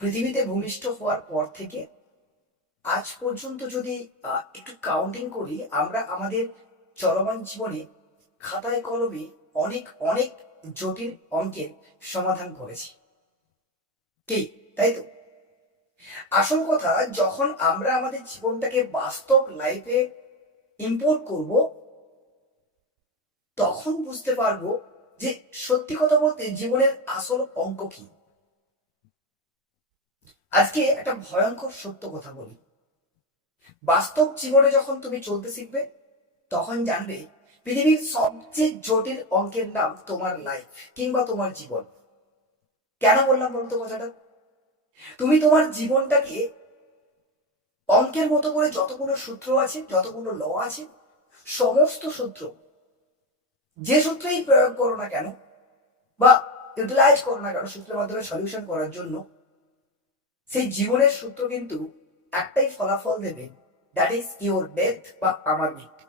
পৃথিবীতে ভূমিষ্ঠ হওয়ার পর থেকে আজ পর্যন্ত যদি একটু কাউন্টিং করি, আমরা আমাদের চলমান জীবনে খাতায় কলমে অনেক অনেক জটিল অঙ্কের সমাধান করেছি। কি তাই তো? আসল কথা, যখন আমরা আমাদের জীবনটাকে বাস্তব লাইফে ইম্পোর্ট করব, তখন বুঝতে পারবো যে সত্যি কথা বলতে জীবনের আসল অঙ্ক কি। আজকে একটা ভয়ঙ্কর সত্য কথা বলি। বাস্তব জীবনে যখন তুমি চলতে শিখবে, তখন জানবে পৃথিবীর সবচেয়ে জটিল অঙ্কের নাম তোমার লাইফ কিংবা তোমার জীবন। কেন বললাম বলতো কথাটা? তুমি তোমার জীবনটাকে অঙ্কের মতো করে যতগুলো সূত্র আছে, যতগুলো ল আছে, সমস্ত সূত্র, যে সূত্রেই প্রয়োগ করো না কেন বা ইউটিলাইজ করো না কেন সূত্রের মাধ্যমে সলিউশন করার জন্য, সেই জীবনের সূত্র কিন্তু একটাই ফলাফল দেবে, দ্যাট ইজ ইউর ডেথ বা আমার মৃত্যু।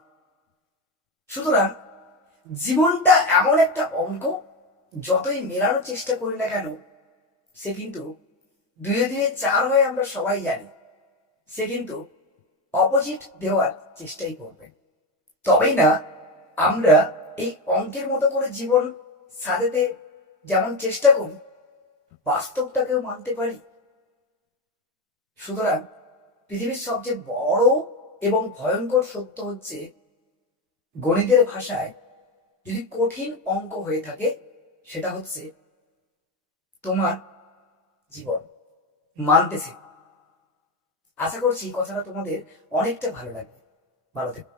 সুতরাং জীবনটা এমন একটা অঙ্ক, যতই মেলানোর চেষ্টা করি না কেন, সে কিন্তু দুয়ে দুয়ে চার হয়ে আমরা সবাই জানি, সে কিন্তু অপোজিট দেওয়ার চেষ্টাই করবে। তবেই না আমরা এই অঙ্কের মতো করে জীবন সাজাতে যেমন চেষ্টা করি, বাস্তবটাকেও মানতে পারি। সুতরাং পৃথিবীর সবচেয়ে বড় এবং ভয়ঙ্কর সত্য হচ্ছে, গণিতের ভাষায় যদি কঠিন অঙ্ক হয়ে থাকে, সেটা হচ্ছে তোমার জীবন। মানতে শেখো। আশা করছি কথাটা তোমাদের অনেকটা ভালো লাগবে। ভালো থেকো।